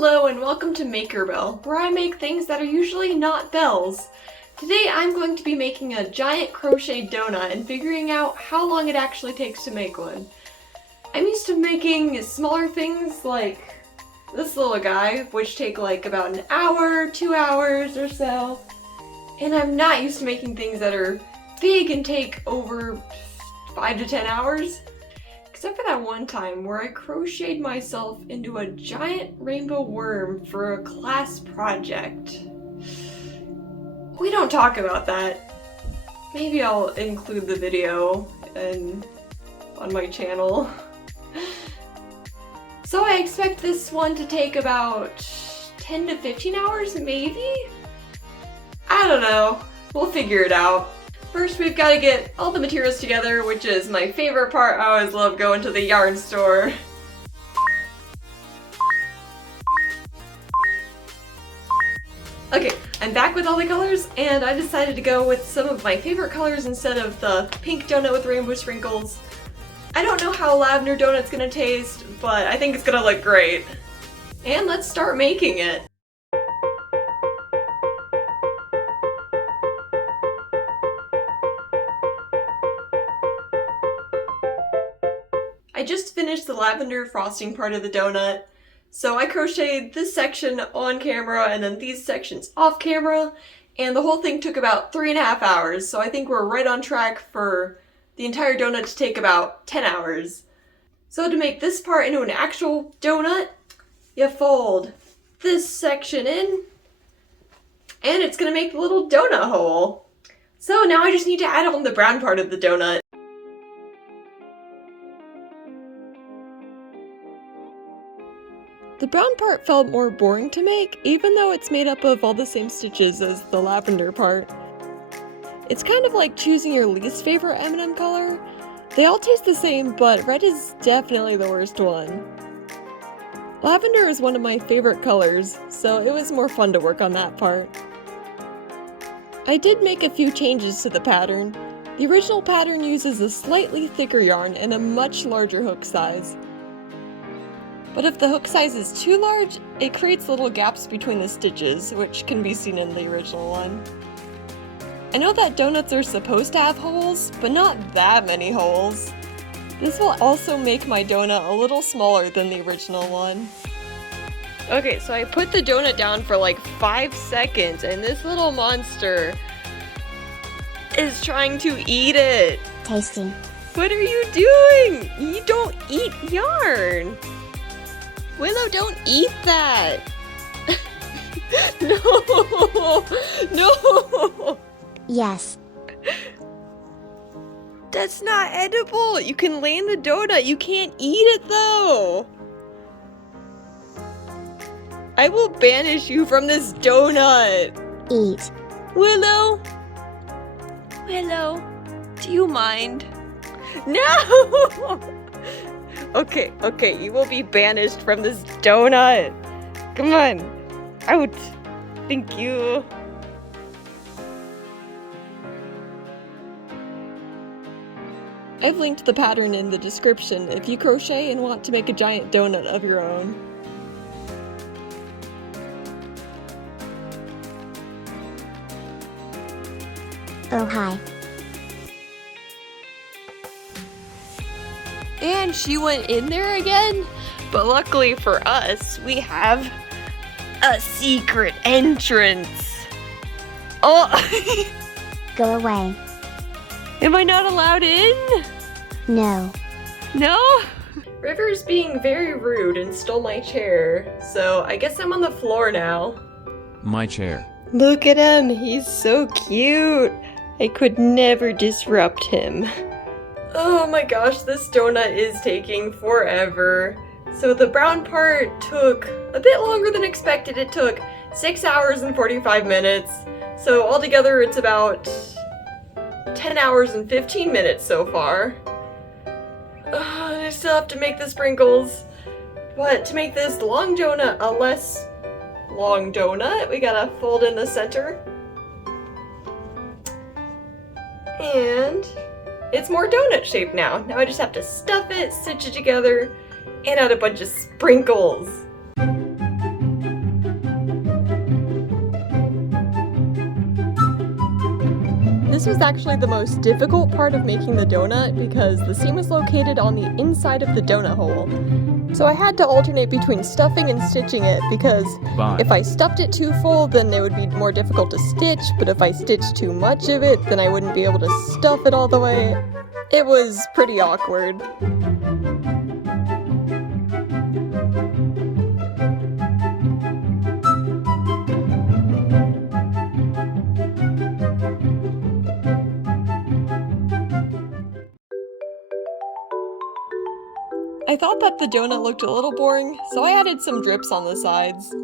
Hello and welcome to Maker Bell, where I make things that are usually not bells. Today I'm going to be making a giant crochet donut and figuring out how long it actually takes to make one. I'm used to making smaller things like this little guy, which take like about an hour, 2 hours or so. And I'm not used to making things that are big and take over 5 to 10 hours. Except for that one time where I crocheted myself into a giant rainbow worm for a class project. We don't talk about that. Maybe I'll include the video on my channel. So I expect this one to take about 10 to 15 hours, maybe? I don't know. We'll figure it out. First, we've got to get all the materials together, which is my favorite part. I always love going to the yarn store. Okay, I'm back with all the colors, and I decided to go with some of my favorite colors instead of the pink donut with rainbow sprinkles. I don't know how lavender donut's gonna taste, but I think it's gonna look great. And let's start making it. I just finished the lavender frosting part of the donut, so I crocheted this section on camera and then these sections off camera, and the whole thing took about 3.5 hours, so I think we're right on track for the entire donut to take about 10 hours. So to make this part into an actual donut, you fold this section in, and it's gonna make the little donut hole. So now I just need to add on the brown part of the donut. The brown part felt more boring to make, even though it's made up of all the same stitches as the lavender part. It's kind of like choosing your least favorite M&M color. They all taste the same, but red is definitely the worst one. Lavender is one of my favorite colors, so it was more fun to work on that part. I did make a few changes to the pattern. The original pattern uses a slightly thicker yarn and a much larger hook size. But if the hook size is too large, it creates little gaps between the stitches, which can be seen in the original one. I know that donuts are supposed to have holes, but not that many holes. This will also make my donut a little smaller than the original one. Okay, so I put the donut down for like 5 seconds, and this little monster is trying to eat it. Tasty. What are you doing? You don't eat yarn. Willow, don't eat that! No! No! Yes. That's not edible! You can lay in the donut, you can't eat it though! I will banish you from this donut! Eat. Willow! Willow, do you mind? No! Okay, you will be banished from this donut. Come on. Out. Thank you. I've linked the pattern in the description if you crochet and want to make a giant donut of your own. Oh, hi. And she went in there again? But luckily for us, we have a secret entrance. Oh! Go away. Am I not allowed in? No. No? River's being very rude and stole my chair, so I guess I'm on the floor now. My chair. Look at him, he's so cute. I could never disrupt him. Oh my gosh, this donut is taking forever. So the brown part took a bit longer than expected. It took 6 hours and 45 minutes. So altogether it's about 10 hours and 15 minutes so far. I still have to make the sprinkles. But to make this long donut a less long donut, we gotta fold in the center. And it's more donut shaped now. Now I just have to stuff it, stitch it together, and add a bunch of sprinkles. this was actually the most difficult part of making the donut because the seam was located on the inside of the donut hole. So I had to alternate between stuffing and stitching it because if I stuffed it too full, then it would be more difficult to stitch, but if I stitched too much of it, then I wouldn't be able to stuff it all the way. It was pretty awkward. I thought that the donut looked a little boring, so I added some drips on the sides.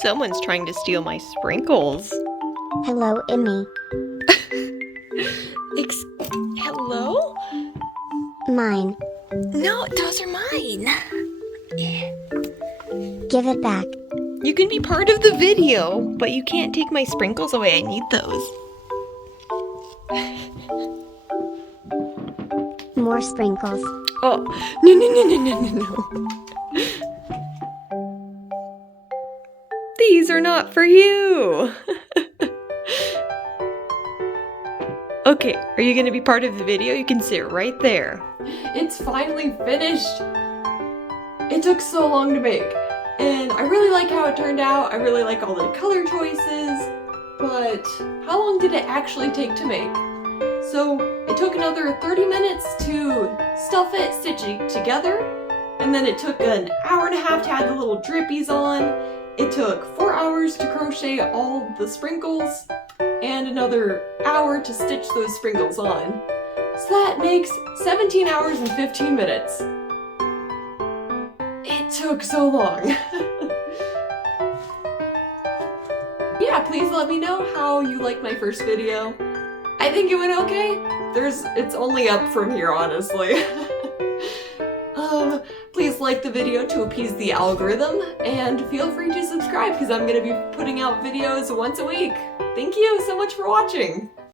Someone's trying to steal my sprinkles. Hello, Emmy. Hello? Mine. No, those are mine. Give it back. You can be part of the video, but you can't take my sprinkles away. I need those. More sprinkles. Oh, no. These are not for you. Okay, are you gonna be part of the video? You can sit right there. It's finally finished. It took so long to make, and I really like how it turned out. I really like all the color choices, but how long did it actually take to make? So it took another 30 minutes to stuff it, stitch it together, and then it took an hour and a half to add the little drippies on. It took 4 hours to crochet all the sprinkles, and another hour to stitch those sprinkles on. So that makes 17 hours and 15 minutes. It took so long. Yeah, please let me know how you liked my first video. I think it went okay. It's only up from here, honestly. Please like the video to appease the algorithm, and feel free to subscribe because I'm going to be putting out videos once a week. Thank you so much for watching!